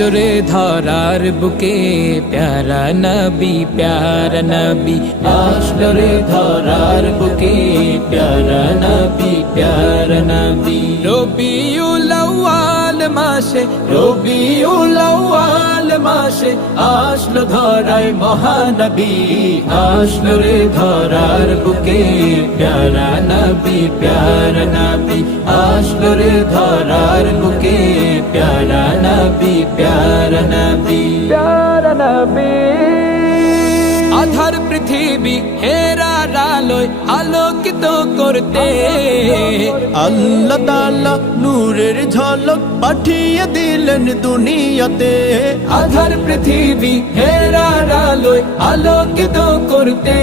আসরে ধরার বুকে প্যারা নবী আসরে ধরার বুকে প্যারা নবী রবিউল আউয়াল মাসে আসলো ধরায় মহানবী আসলো রে ধরার বুকে প্যারা নবী আসলো রে ধরার বুকে প্যারা নবী আধার পৃথিবী হেরার আলোয় আলোকিত করতে আল্লাহ তাআলা নূরের ঝলক পাঠিয়ে দিলেন দুনিয়াতে। আধার পৃথিবী হেরার আলোয় আলোকিত করতে